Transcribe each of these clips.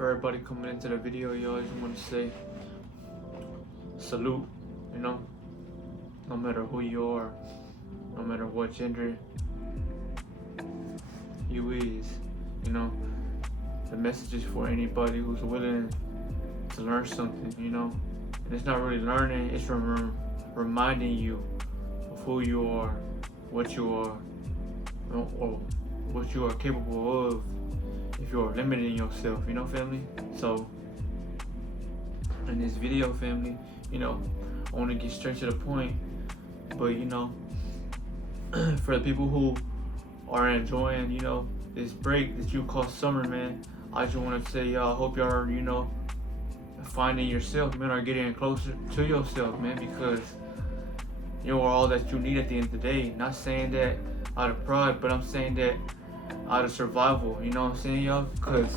For everybody coming into the video, yo, I just want to say salute, you know, no matter who you are, no matter what gender you is, you know, the message is for anybody who's willing to learn something, you know, and it's not really learning, it's reminding you of who you are, what you are, or what you are capable of if you are limiting yourself, you know, family. So in this video, family, you know, I want to get straight to the point, but you know, for the people who are enjoying, you know, this break that you call summer, man, I just want to say, y'all, I hope y'all are, you know, finding yourself, man, or getting closer to yourself, man, because you are all that you need at the end of the day. Not saying that out of pride, but I'm saying that out of survival, you know what I'm saying, y'all? Because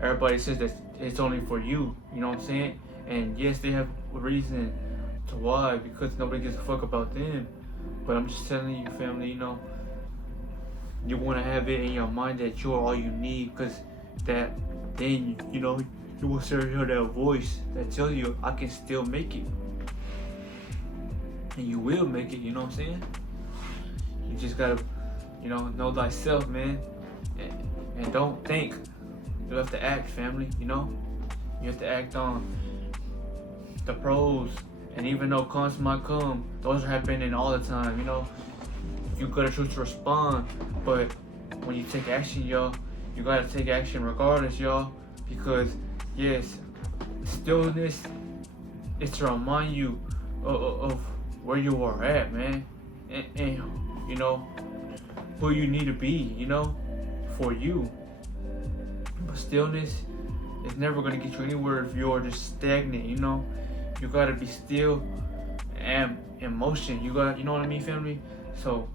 everybody says that it's only for you, you know what I'm saying? And yes, they have a reason to why, because nobody gives a fuck about them. But I'm just telling you, family, you know, you want to have it in your mind that you're all you need, because that then, you know, you will start to hear that voice that tells you, I can still make it. And you will make it, you know what I'm saying? You just gotta, you know thyself, man. And don't think. You have to act, family, you know? You have to act on the pros. And even though cons might come, those are happening all the time, you know? You gotta choose to respond. But when you take action, y'all, you gotta take action regardless, y'all. Because, yes, stillness is to remind you of where you are at, man. And you know, who you need to be, you know, for you. But stillness is never gonna get you anywhere if you're just stagnant, you know. You gotta be still and in motion. You know what I mean, family? So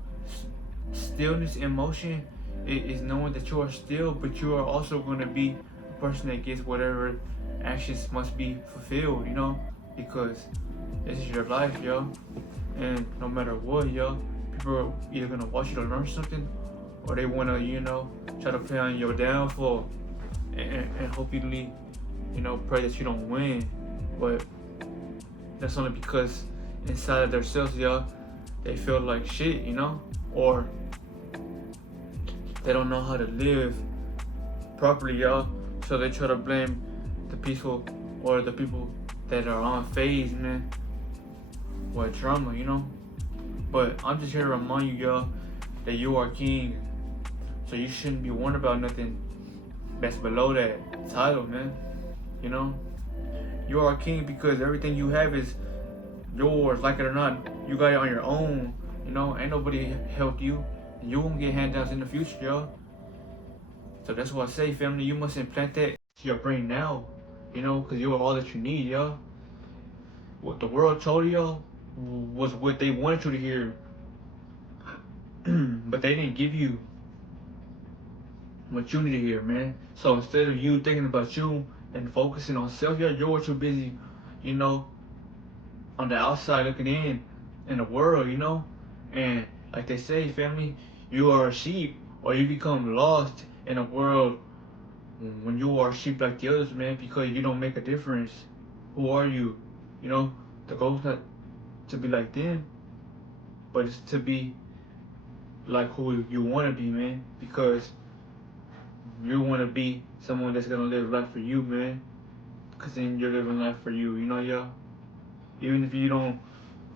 stillness in motion is knowing that you are still, but you are also gonna be a person that gets whatever actions must be fulfilled, you know, because this is your life, yo. And no matter what, yo, people are either gonna watch you to learn something, or they wanna, you know, try to play on your downfall and hopefully, you know, pray that you don't win. But that's only because inside of themselves, y'all, they feel like shit, you know, or they don't know how to live properly, y'all. So they try to blame the people or the people that are on phase, man. What drama, you know? But I'm just here to remind you, y'all, that you are king. So you shouldn't be worried about nothing that's below that title, man. You know? You are king because everything you have is yours, like it or not. You got it on your own. You know, ain't nobody helped you. You won't get handouts in the future, y'all. So that's why I say, family, you must implant that to your brain now. You know, because you are all that you need, y'all. What the world told y'all was what they wanted you to hear. But they didn't give you what you need to hear, man. So instead of you thinking about you and focusing on self, you're too busy, you know, on the outside looking in the world, you know. And like they say, family, you are a sheep, or you become lost in a world when you are sheep like the others, man, because you don't make a difference. Who are you? You know, the goal's not to be like them, but it's to be like who you want to be, man, because you want to be someone that's gonna live life for you, man, because then you're living life for you, you know, y'all. Even if you don't,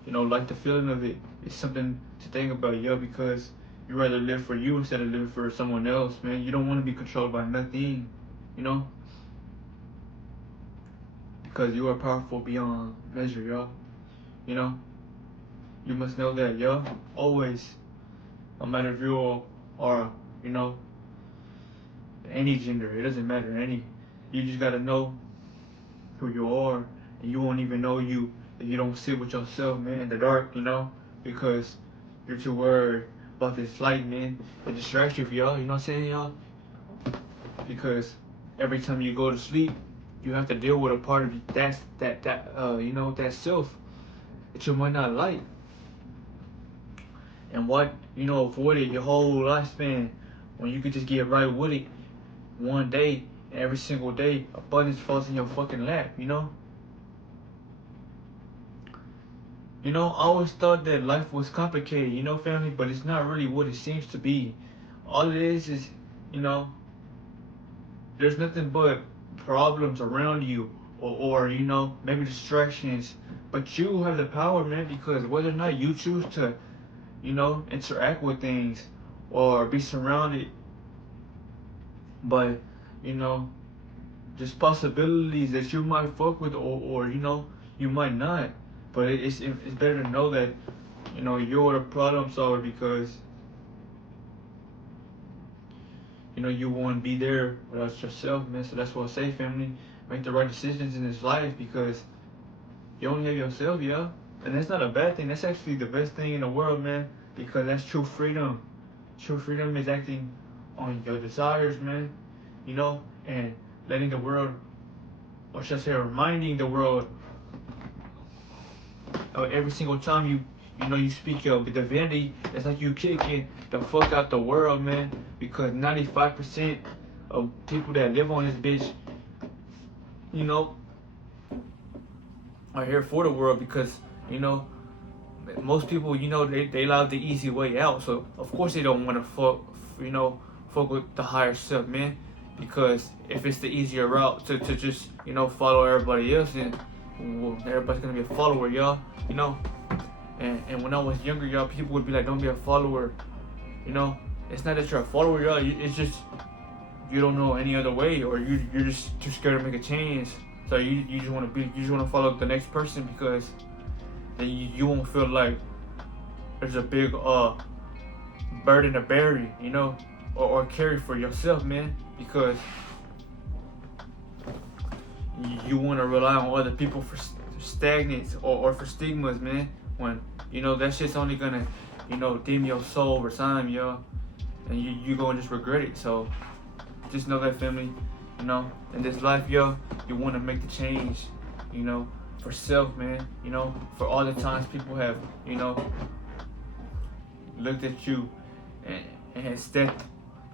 you know, like the feeling of it, it's something to think about, yo, because you rather live for you instead of living for someone else, man. You don't want to be controlled by nothing, you know, because you are powerful beyond measure, y'all. You know, you must know that, yo, always, no matter if you are, you know, any gender, it doesn't matter, any. You just gotta know who you are, and you won't even know you if you don't sit with yourself, man, in the dark, you know, because you're too worried about this light, man. It distracts you, y'all. You know what I'm saying, y'all? Because every time you go to sleep, you have to deal with a part of you you know, that self that you might not like, and what, you know, avoid it your whole lifespan when you could just get right with it one day And every single day, abundance falls in your fucking lap, you know? You know, I always thought that life was complicated, you know, family, but it's not really what it seems to be. All it is, you know, there's nothing but problems around you, or you know, maybe distractions. But you have the power, man, because whether or not you choose to, you know, interact with things or be surrounded by, you know, just possibilities that you might fuck with, or you know, you might not. But it's better to know that, you know, you're the problem solver, because you know you won't be there without yourself, man. So that's what I say, family. Make the right decisions in this life, because you only have yourself, yeah. And that's not a bad thing. That's actually the best thing in the world, man. Because that's true freedom. True freedom is acting on your desires, man. You know, and letting the world, or should I say, reminding the world every single time you know you speak your divinity. It's like you kicking the fuck out the world, man. Because 95% of people that live on this bitch, you know, are here for the world, because you know most people, you know, they love the easy way out. So of course they don't want to fuck with the higher self, man. Because if it's the easier route to just, you know, follow everybody else, then well, everybody's gonna be a follower, y'all. You know, and when I was younger, y'all, people would be like, don't be a follower. You know, it's not that you're a follower, y'all. It's just you don't know any other way, or you're just too scared to make a change. So you just want to follow the next person, because then you won't feel like there's a big burden to bury, you know, or carry for yourself, man. Because you want to rely on other people for stagnants, or for stigmas, man. When you know that shit's only gonna, you know, dim your soul over time, yo, and you gonna just regret it. So just know that, family. You know, in this life, yo, you want to make the change, you know, for self, man. You know, for all the times people have, you know, looked at you and had stepped,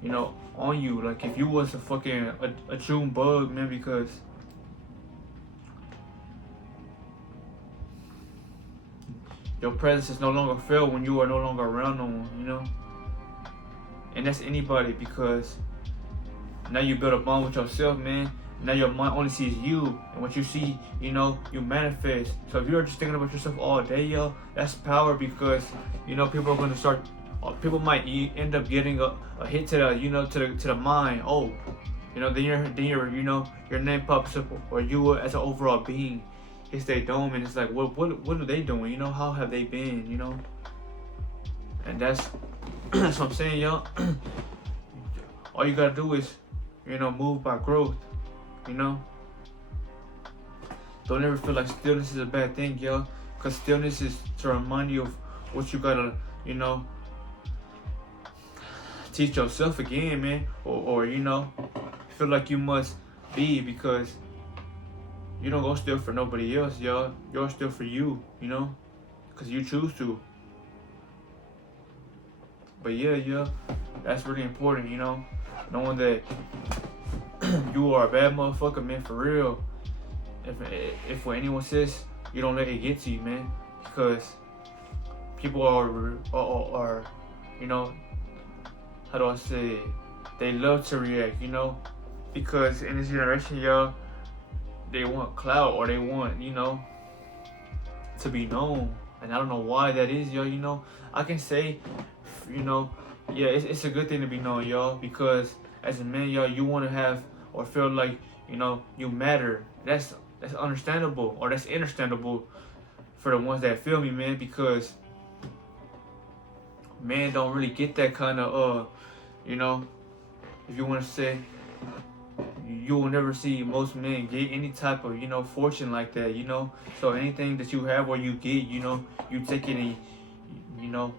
you know, on you. Like if you was a fucking a June bug, man, because your presence is no longer felt when you are no longer around no one, you know. And that's anybody, because now you build a bond with yourself, man. Now your mind only sees you, and what you see, you know, you manifest. So if you're just thinking about yourself all day, yo, that's power. Because you know people are gonna start. People might end up getting a hit to the, you know, to the mind. Oh, you know, then you're you know, your name pops up, or you as an overall being hits their dome, and it's like, what are they doing? You know, how have they been? You know, and that's that's what I'm saying, yo. All you gotta do is, you know, move by growth. You know, don't ever feel like stillness is a bad thing, yo. Cause stillness is to remind you of what you gotta, you know, teach yourself again, man. Or you know, feel like you must be, because you don't go still for nobody else, yo. You're still for you, you know, cause you choose to. But yeah, that's really important, you know, knowing that you are a bad motherfucker, man, for real. If what anyone says, you don't let it get to you, man, because people are you know, how do I say it? They love to react, you know, because in this generation, yo, they want clout, or they want, you know, to be known. And I don't know why that is, yo. You know, I can say, you know, yeah, it's a good thing to be known, y'all, because as a man, y'all, you want to have or feel like, you know, you matter. That's understandable, or that's understandable for the ones that feel me, man, because men don't really get that kind of you know, if you want to say, you will never see most men get any type of, you know, fortune like that, you know. So anything that you have or you get, you know, you take it and, you know,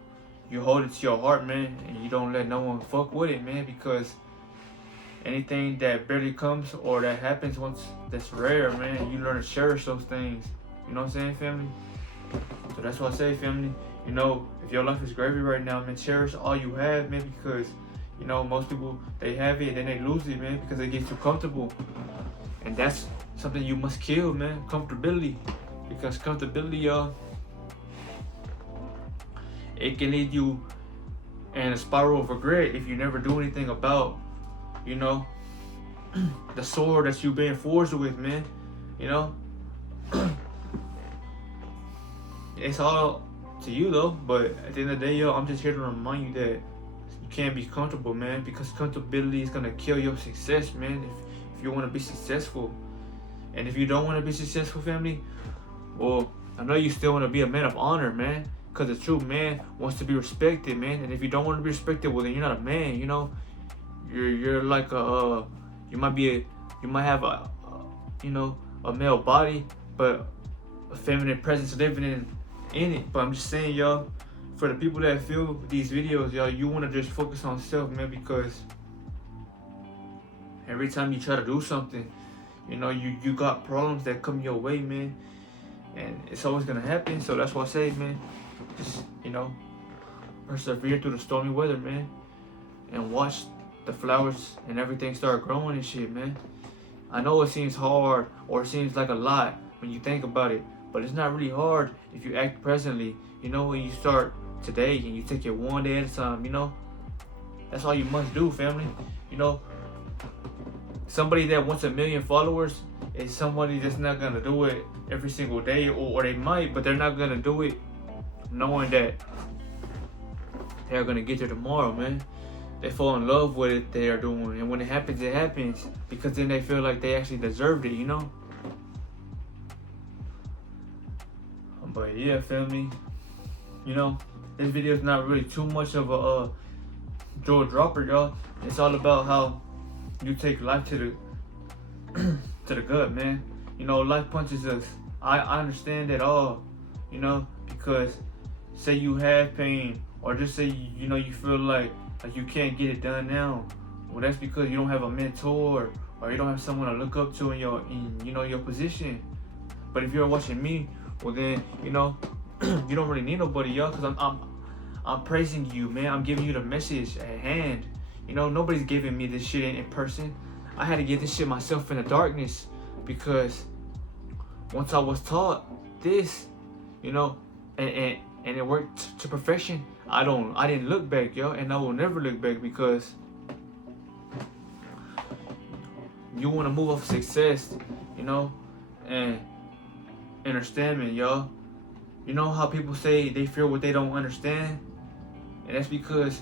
you hold it to your heart, man, and you don't let no one fuck with it, man, because anything that barely comes or that happens once, that's rare, man. You learn to cherish those things. You know what I'm saying, family? So that's what I say, family. You know, if your life is gravy right now, man, cherish all you have, man, because You know, most people, they have it and then they lose it, man, because they get too comfortable. And that's something you must kill, man, comfortability. Because comfortability, y'all, it can lead you in a spiral of regret if you never do anything about, you know, the sword that you've been forged with, man. You know, it's all to you though, but at the end of the day, yo, I'm just here to remind you that you can't be comfortable, man, because comfortability is gonna kill your success, man. If you want to be successful, and if you don't want to be successful, family, well, I know you still want to be a man of honor, man, because a true man wants to be respected, man. And if you don't want to be respected, well, then you're not a man, you know. You're like you might have a you know, a male body, but a feminine presence living in it. But I'm just saying, y'all, for the people that feel these videos, y'all, you want to just focus on self, man, because every time you try to do something, you know, you got problems that come your way, man, and it's always gonna happen. So that's why I say, man, just, you know, persevere through the stormy weather, man, and watch the flowers and everything start growing and shit, man. I know it seems hard or it seems like a lot when you think about it, but it's not really hard if you act presently. You know, when you start today and you take it one day at a time, you know, that's all you must do, family. You know, somebody that wants 1 million followers is somebody that's not gonna do it every single day, or they might, but they're not gonna do it knowing that they're gonna get there tomorrow, man. They fall in love with it they are doing, and when it happens, because then they feel like they actually deserved it, you know. But yeah, family, you know, this video is not really too much of a jaw dropper, y'all. It's all about how you take life to the to the gut, man. You know, life punches us. I understand that all, you know, because say you have pain, or just say you know you feel like you can't get it done now. Well, that's because you don't have a mentor, or you don't have someone to look up to in your position. But if you're watching me, well then, you know, you don't really need nobody, y'all, because I'm praising you, man. I'm giving you the message at hand. You know, nobody's giving me this shit in person. I had to get this shit myself in the darkness, because once I was taught this, you know, and it worked to perfection, I didn't look back, yo, and I will never look back, because you want to move off success, you know, and understand me, y'all. You know how people say they fear what they don't understand, and that's because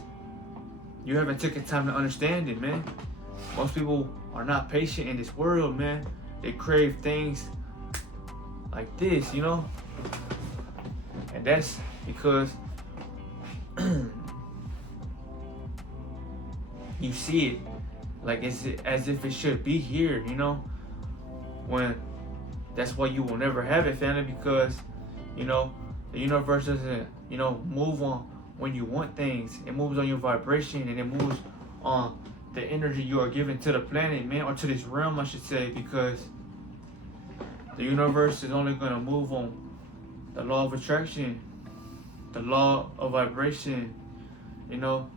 you haven't taken time to understand it, man. Most people are not patient in this world, man. They crave things like this, you know, and that's because you see it like it's as if it should be here, you know, when that's why you will never have it, family, because, you know, the universe doesn't, you know, move on when you want things. It moves on your vibration, and it moves on the energy you are giving to the planet, man, or to this realm, I should say, because the universe is only going to move on the law of attraction, the law of vibration. You know,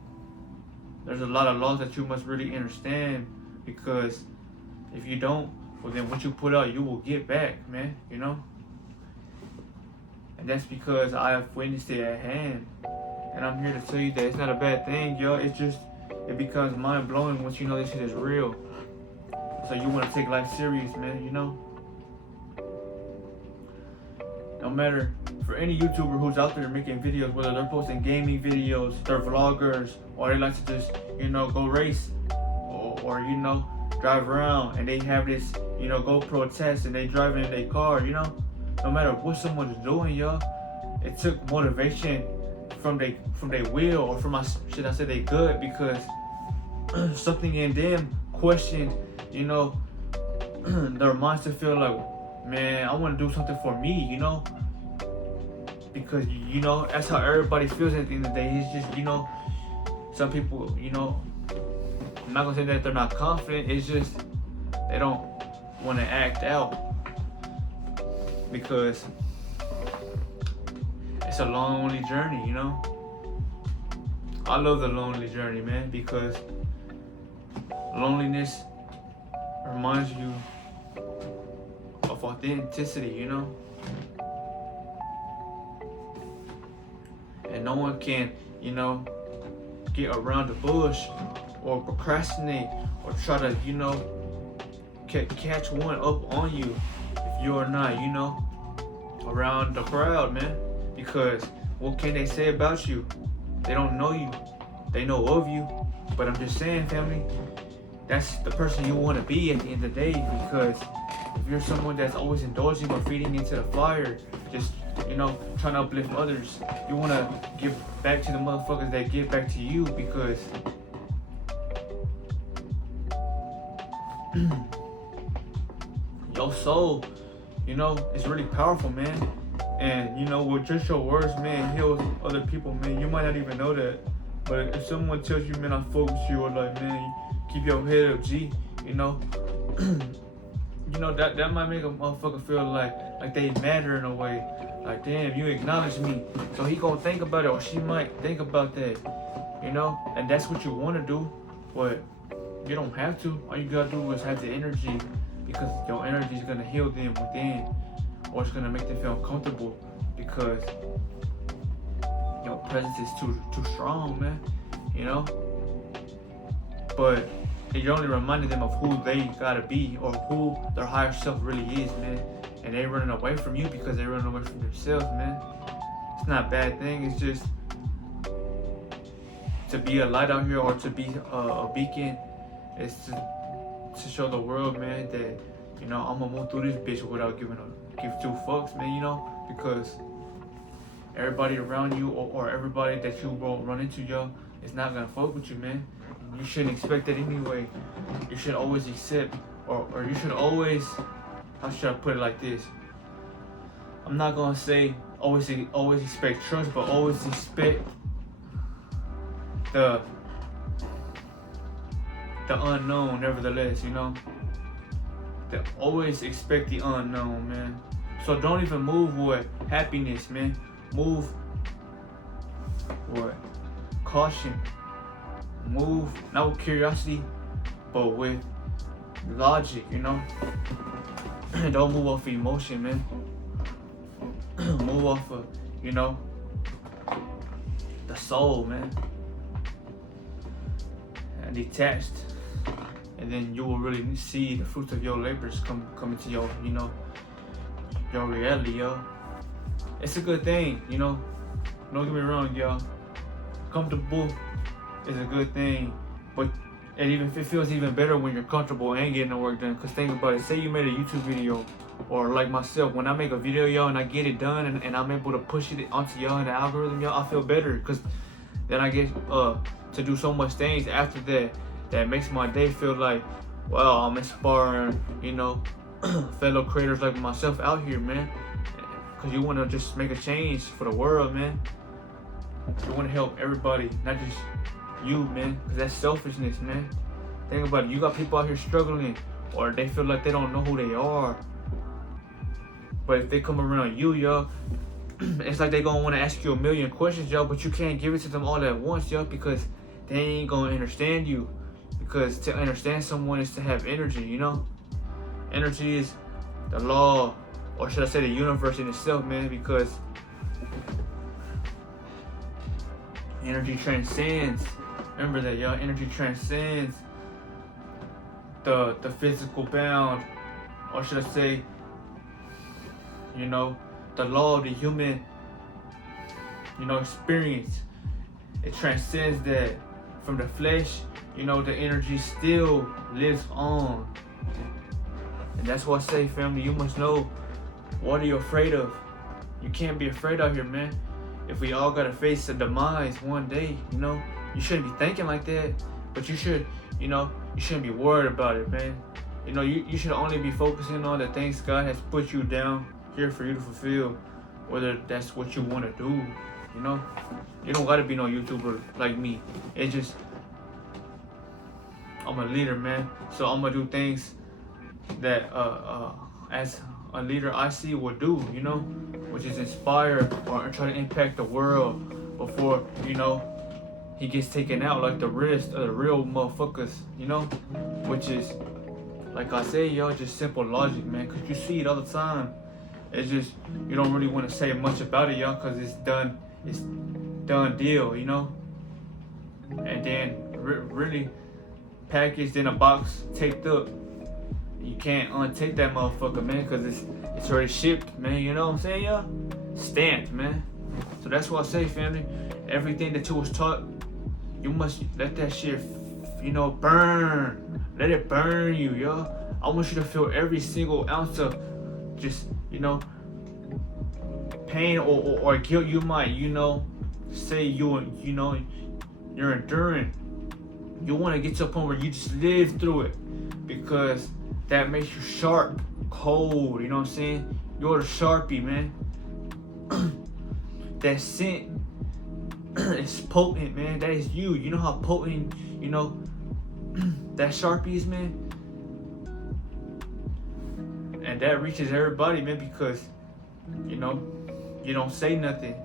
there's a lot of laws that you must really understand, because if you don't, well then what you put out you will get back, man, you know. And that's because I have witnessed it at hand, and I'm here to tell you that it's not a bad thing, yo. It's just, it becomes mind-blowing once you know this shit is real. So you want to take life serious, man, you know. No matter, for any YouTuber who's out there making videos, whether they're posting gaming videos, they're vloggers, or they like to just, you know, go race, or you know, drive around, and they have this, you know, GoPro test, and they driving in their car, you know. No matter what someone's doing, y'all, it took motivation from they will, or from should I say they good, because something in them questioned, you know, their minds to feel like, man, I want to do something for me, you know, because, you know, that's how everybody feels at the end of the day. It's just, you know, some people, you know, I'm not gonna say that they're not confident, it's just they don't want to act out, because it's a lonely journey, you know. I love the lonely journey, man, because loneliness reminds you of authenticity, you know? And no one can, you know, get around the bush or procrastinate or try to, you know, catch one up on you if you are not, you know, around the crowd, man. Because what can they say about you? They don't know you. They know of you. But I'm just saying, family, that's the person you want to be at the end of the day. Because if you're someone that's always indulging or feeding into the fire, just, you know, trying to uplift others, you want to give back to the motherfuckers that give back to you. Because your soul, you know, is really powerful, man. And, you know, with just your words, man, heals other people, man. You might not even know that. But if someone tells you, man, I fuck with you, or like, man, keep your head up, G, you know, you know, that might make a motherfucker feel like they matter in a way. Like, damn, you acknowledge me. So he gonna think about it, or she might think about that, you know? And that's what you want to do, but you don't have to. All you gotta do is have the energy, because your energy is gonna heal them within, or it's gonna make them feel uncomfortable because your presence is too strong, man. You know. But you're only reminding them of who they gotta be, or who their higher self really is, man. And they running away from you because they running away from themselves, man. It's not a bad thing. It's just to be a light out here, or to be a beacon. It's to show the world, man, that, you know, I'm gonna move through this bitch without give two fucks, man, you know, because everybody around you, or everybody that you will run into, yo, is not gonna fuck with you, man. You shouldn't expect that anyway. You should always accept, or you should always, how should I put it like this? I'm not gonna say always expect trust, but always expect the unknown, nevertheless, you know. Always expect the unknown, man. So don't even move with happiness, man. Move with caution. Move not with curiosity, but with logic, you know. Don't move off of emotion, man. Move off of, you know, the soul, man. And detached. And then you will really see the fruits of your labors come into your, you know, your reality, yo. It's a good thing, you know. Don't get me wrong, y'all. Comfortable is a good thing, but it feels even better when you're comfortable and getting the work done. Cause think about it. Say you made a YouTube video, or like myself, when I make a video, y'all, and I get it done, and I'm able to push it onto y'all in the algorithm, y'all, I feel better. Cause then I get to do so much things after that makes my day feel like, wow, I'm inspiring, you know, fellow creators like myself out here, man. Cause you want to just make a change for the world, man. You want to help everybody, not just you, man. Cause that's selfishness, man. Think about it. You got people out here struggling, or they feel like they don't know who they are. But if they come around you, yo, it's like they gonna want to ask you a million questions, yo. But you can't give it to them all at once, yo, because they ain't gonna understand you. Because to understand someone is to have energy, you know. Energy is the law, or should I say the universe in itself, man, because energy transcends. Remember that, y'all. Energy transcends the physical bound, or should I say, you know, the law of the human, you know, experience. It transcends that. From the flesh, you know, the energy still lives on. And that's why I say, family, you must know, what are you afraid of? You can't be afraid out here, man. If we all gotta face a demise one day, you know, you shouldn't be thinking like that. But you should, you know, you shouldn't be worried about it, man. You know, you should only be focusing on the things God has put you down here for you to fulfill, whether that's what you want to do, you know. You don't gotta be no YouTuber like me. It's just, I'm a leader, man. So I'm gonna do things that as a leader I see would do, you know, which is inspire or try to impact the world before, you know, he gets taken out like the rest of the real motherfuckers, you know? Which is, like I say, y'all, just simple logic, man, because you see it all the time. It's just, you don't really want to say much about it, y'all, because it's done deal, you know? And then, really packaged in a box, taped up. You can't untake that motherfucker, man, because it's already shipped, man, you know what I'm saying, y'all? Stamped, man. So that's what I say, family. Everything that you was taught, you must let that shit, you know, burn. Let it burn you, yo. I want you to feel every single ounce of just, you know, pain or guilt you might, you know, say you're enduring. You want to get to a point where you just live through it, because that makes you sharp, cold, you know what I'm saying? You're the Sharpie, man. That scent is potent, man. That is you. You know how potent, you know, that Sharpie is, man? And that reaches everybody, man, because, you know, you don't say nothing.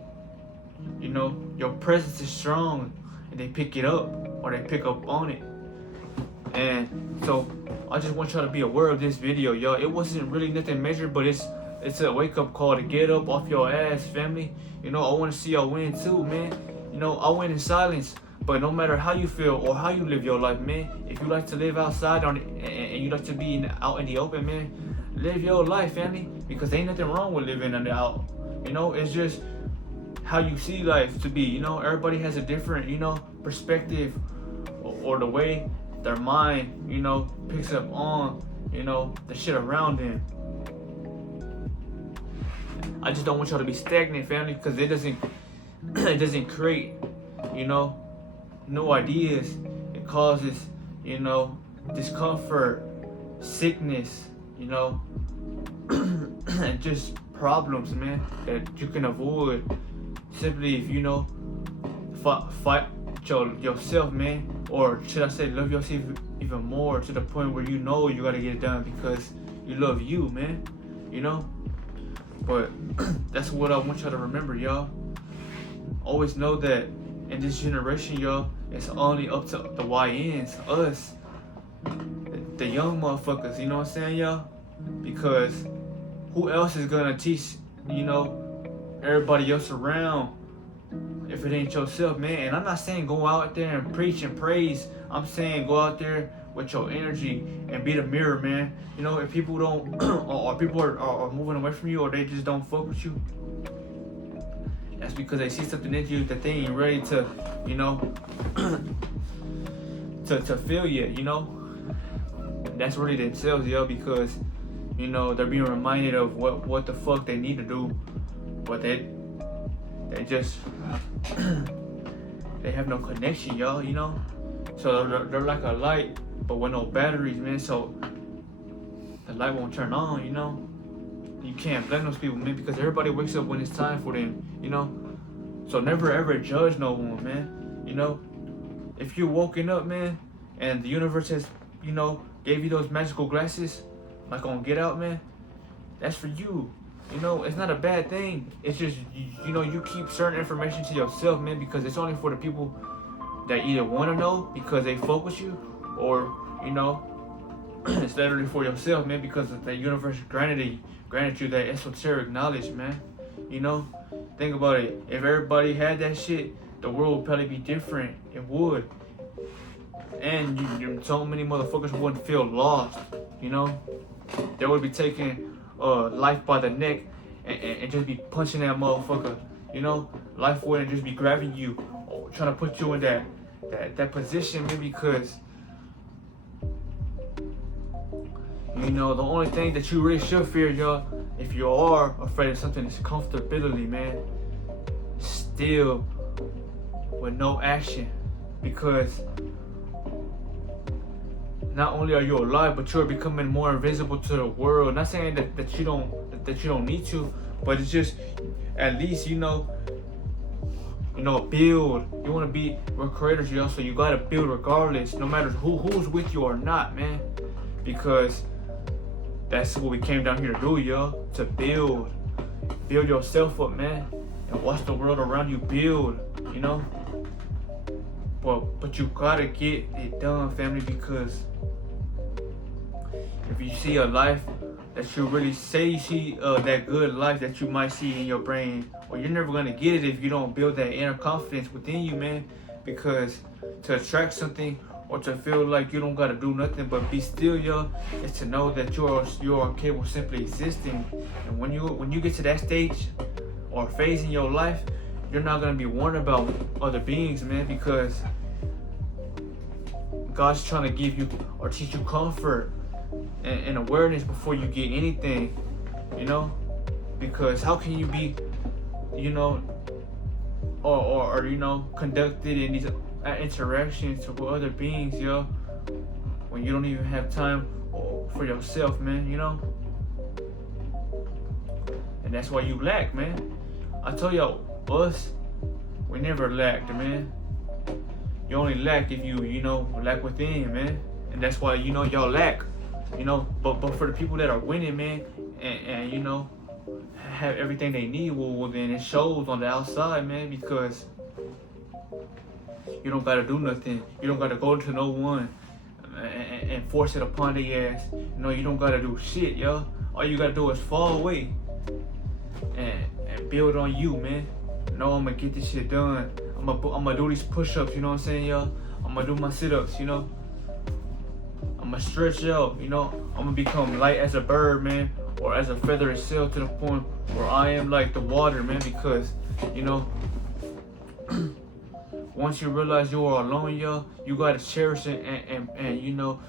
You know, your presence is strong, and they pick it up, or they pick up on it. And so I just want y'all to be aware of this video, y'all. It wasn't really nothing major, but it's a wake-up call to get up off your ass, family. You know, I want to see y'all win too, man. You know, I win in silence, but no matter how you feel or how you live your life, man, if you like to live outside and you like to be out in the open, man, live your life, family, because ain't nothing wrong with living in the out. You know, it's just how you see life to be. You know, everybody has a different, you know, perspective, or the way their mind, you know, picks up on, you know, the shit around them. I just don't want y'all to be stagnant, family, because it doesn't create, you know, no ideas. It causes, you know, discomfort, sickness, you know, and just problems, man, that you can avoid simply if, you know, fight yourself, man, or should I say love yourself even more, to the point where you know you gotta get it done because you love you, man, you know. But that's what I want y'all to remember, y'all. Always know that in this generation, y'all, it's only up to the YNs, us, the young motherfuckers, you know what I'm saying, y'all? Because who else is gonna teach, you know, everybody else around if it ain't yourself, man? And I'm not saying go out there and preach and praise. I'm saying go out there with your energy and be the mirror, man. You know, if people don't, or people are moving away from you, or they just don't fuck with you, that's because they see something in you that they ain't ready to, you know, to feel yet, you know. That's really themselves, yo, because, you know, they're being reminded of what the fuck they need to do, but they just they have no connection, y'all, you know. So they're like a light, but with no batteries, man. So the light won't turn on, you know. You can't blame those people, man, because everybody wakes up when it's time for them, you know. So never ever judge no one, man. You know, if you're woken up, man, and the universe has, you know, gave you those magical glasses, like on Get Out, man, that's for you. You know, it's not a bad thing. It's just, you know, you keep certain information to yourself, man, because it's only for the people that either want to know because they fuck with you, or, you know, it's literally for yourself, man, because the universe granted you that esoteric knowledge, man. You know, think about it. If everybody had that shit, the world would probably be different. It would. And so many motherfuckers wouldn't feel lost, you know. They would be taking life by the neck and just be punching that motherfucker, you know. Life wouldn't just be grabbing you, or trying to put you in that position, maybe, because, you know, the only thing that you really should fear, y'all, if you are afraid of something, is comfortability, man. Still with no action, because not only are you alive, but you're becoming more invisible to the world. Not saying that you don't need to, but it's just, at least, you know, build. You want to be, we're creators, y'all, so you gotta build regardless, no matter who's with you or not, man, because that's what we came down here to do, y'all. To build yourself up, man, and watch the world around you build, you know. But you gotta get it done, family, because if you see a life that you really say you see, that good life that you might see in your brain, or you're never gonna get it if you don't build that inner confidence within you, man. Because to attract something or to feel like you don't gotta do nothing but be still, yo, is to know that you're okay with simply existing. And when you get to that stage or phase in your life, you're not gonna be worried about other beings, man, because God's trying to give you or teach you comfort and awareness before you get anything, you know? Because how can you be, you know, or you know, conducted in these interactions with other beings, yo, when you don't even have time for yourself, man, you know? And that's why you lack, man. I tell y'all, us, we never lacked, man. You only lack if you know, lack within, man. And that's why, you know, y'all lack, you know. But for the people that are winning, man, and you know, have everything they need, well then it shows on the outside, man, because you don't gotta do nothing. You don't gotta go to no one and force it upon their ass. You know, you don't gotta do shit, yo. All you gotta do is fall away and build on you, man. No, I'm gonna get this shit done. I'm gonna do these push-ups, you know what I'm saying, yo? I'm gonna do my sit-ups, you know? I'm gonna stretch out, you know? I'm gonna become light as a bird, man, or as a feather itself, to the point where I am like the water, man, because, you know, once you realize you are alone, yo, you gotta cherish it and you know,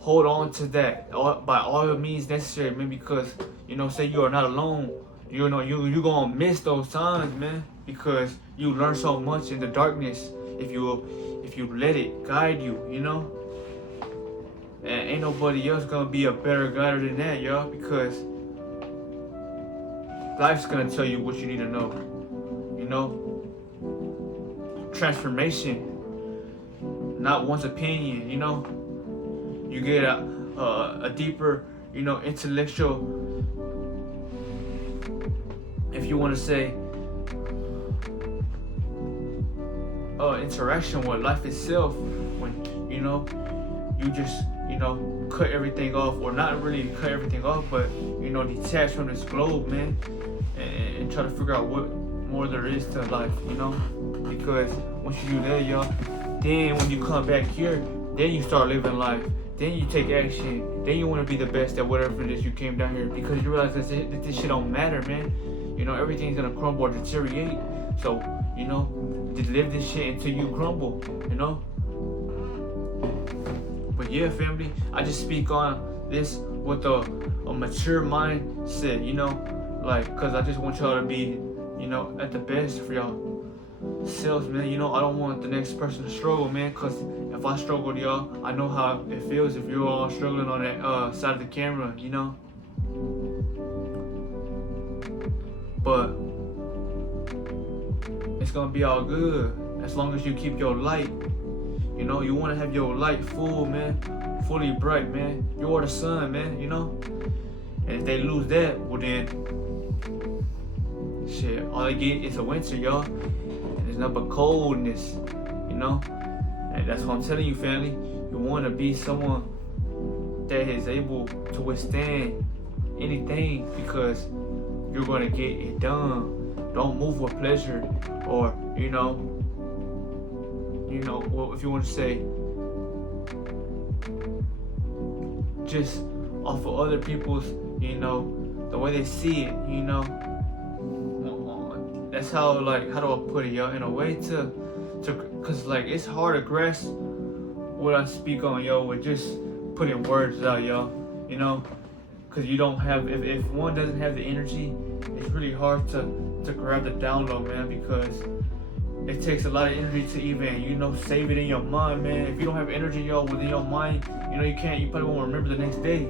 hold on to that by all means necessary, man, because, you know, say you are not alone, you know, you gonna miss those times, man, because you learn so much in the darkness if you let it guide you, you know. And ain't nobody else gonna be a better guider than that, y'all, because life's gonna tell you what you need to know, you know. Transformation, not one's opinion, you know. You get a deeper, you know, intellectual, if you want to say, interaction with life itself, when, you know, you just, you know, cut everything off, or not really cut everything off, but, you know, detach from this globe, man, and try to figure out what more there is to life, you know. Because once you do that, y'all, then when you come back here, then you start living life, then you take action, then you want to be the best at whatever it is you came down here, because you realize that this shit don't matter, man. You know, everything's gonna crumble or deteriorate, so, you know, just live this shit until you crumble, you know. But yeah, family, I just speak on this with a mature mindset, you know, like, cause I just want y'all to be, you know, at the best for y'all selves, man. You know, I don't want the next person to struggle, man, cause if I struggled, y'all, I know how it feels if you're all struggling on that side of the camera, you know. But it's gonna be all good as long as you keep your light. You know, you wanna have your light full, man, fully bright, man. You are the sun, man, you know. And if they lose that, well then, shit, all they get is a winter, y'all. And it's nothing but coldness, you know. And that's what I'm telling you, family. You wanna be someone that is able to withstand anything, because you're gonna get it done. Don't move with pleasure, or you know, well, if you want to say, just off of other people's, you know, the way they see it, you know. That's how, like, how do I put it, yo? In a way to, cause like it's hard to grasp what I speak on, yo, with just putting words out, yo. You know, cause you don't have, if one doesn't have the energy, it's really hard to grab the download, man, because it takes a lot of energy to even, you know, save it in your mind, man. If you don't have energy, yo, within your mind, you know, you probably won't remember the next day.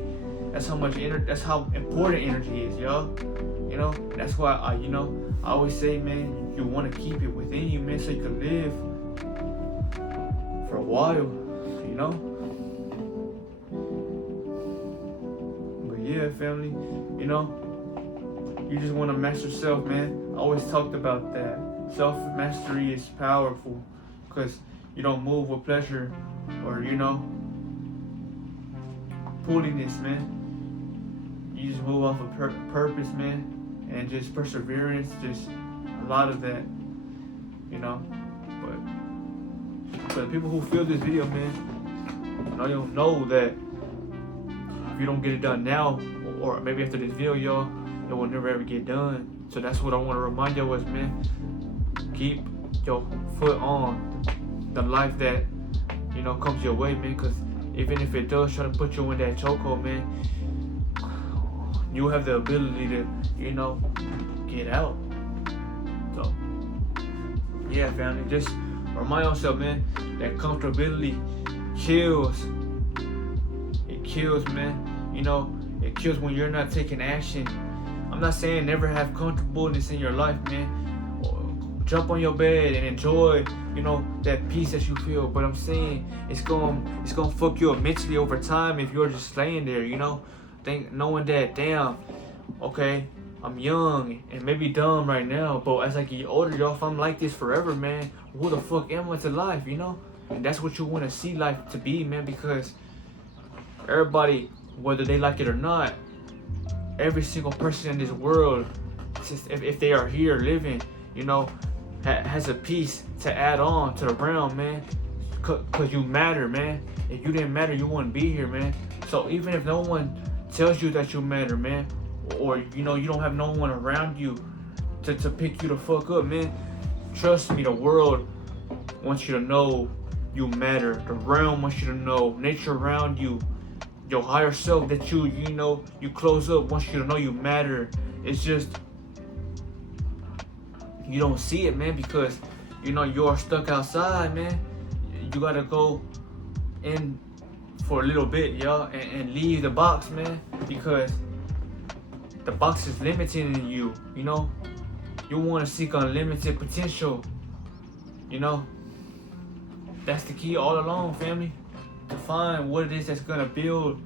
That's how much that's how important energy is, yo. You know, that's why I always say, man, you want to keep it within you, man, so you can live for a while, you know. But yeah, family, you know, you just want to master self, man. I always talked about that. Self-mastery is powerful, because you don't move with pleasure or, you know, pulliness, man. You just move off of purpose, man, and just perseverance, just a lot of that, you know. But for the people who feel this video, man, I don't know that if you don't get it done now, or maybe after this video, y'all, it will never ever get done. So that's what I want to remind y'all was, man, keep your foot on the life that, you know, comes your way, man, because even if it does try to put you in that chokehold, man, you have the ability to, you know, get out. So yeah, family, just remind yourself, man, that comfortability kills. It kills, man. You know, it kills when you're not taking action. I'm not saying never have comfortableness in your life, man. Jump on your bed and enjoy, you know, that peace that you feel. But I'm saying it's gonna fuck you up mentally over time if you're just laying there, you know, knowing that, damn, okay, I'm young and maybe dumb right now, but as I get older, y'all, if I'm like this forever, man, who the fuck am I to life, you know? And that's what you want to see life to be, man, because everybody, whether they like it or not, every single person in this world, if they are here living, you know, has a piece to add on to the realm, man. Cause you matter, man. If you didn't matter, you wouldn't be here, man. So even if no one tells you that you matter, man, or, you know, you don't have no one around you to pick you the fuck up, man, trust me, the world wants you to know you matter. The realm wants you to know. Nature around you, your higher self that you know, you close up, wants you to know you matter. It's just you don't see it, man, because, you know, you're stuck outside, man. You gotta go in for a little bit, y'all, and leave the box, man, because the box is limiting you, you know. You want to seek unlimited potential, you know. That's the key all along, family, to find what it is that's gonna build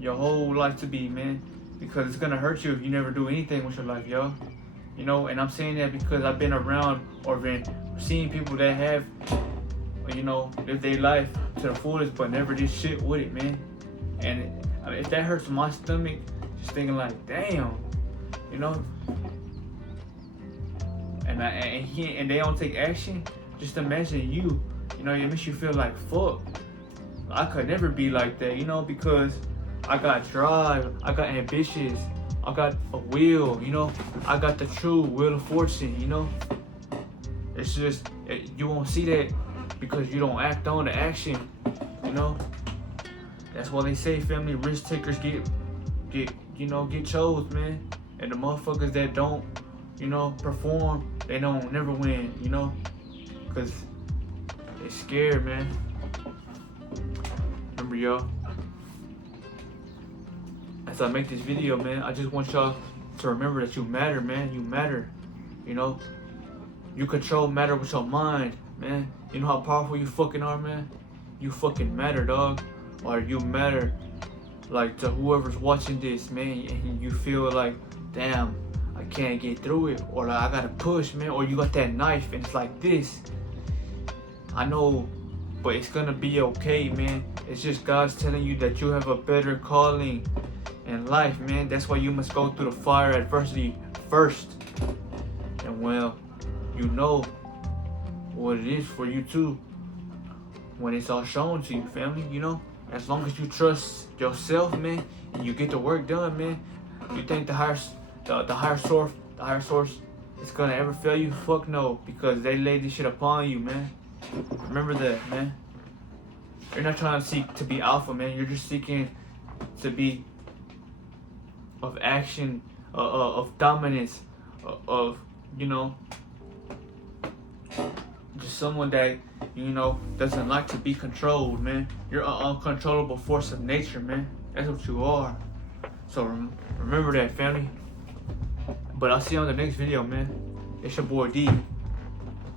your whole life to be, man, because it's gonna hurt you if you never do anything with your life, y'all. You know, and I'm saying that because I've been around or been seeing people that have, you know, lived their life to the fullest but never did shit with it, man. And I mean, if that hurts my stomach, just thinking like, damn, you know, and they don't take action, just imagine you know, it makes you feel like, fuck, I could never be like that, you know, because I got drive, I got ambitious, I got a will, you know, I got the true wheel of fortune, you know. It's just, you won't see that because you don't act on the action, you know. That's why they say, family, risk takers get chose, man. And the motherfuckers that don't, you know, perform, they don't never win, you know, because they scared, man. Remember, y'all, as I make this video, man, I just want y'all to remember that you matter, man. You matter, you know. You control matter with your mind, man. You know how powerful you fucking are, man. You fucking matter, dog. Or you matter, like, to whoever's watching this, man, and you feel like, damn, I can't get through it, or like, I gotta push, man, or you got that knife and it's like this. I know, but it's gonna be okay, man. It's just God's telling you that you have a better calling in life, man. That's why you must go through the fire adversity first. And well, you know what it is for you too when it's all shown to you, family, you know. As long as you trust yourself, man, and you get the work done, man, you think the higher source is gonna ever fail you? Fuck no, because they laid this shit upon you, man. Remember that, man. You're not trying to seek to be alpha, man. You're just seeking to be of action, of dominance, of, you know, just someone that, you know, doesn't like to be controlled, man. You're an uncontrollable force of nature, man. That's what you are. So remember that, family. But I'll see you on the next video, man. It's your boy D.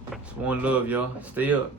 It's one love, y'all. Stay up.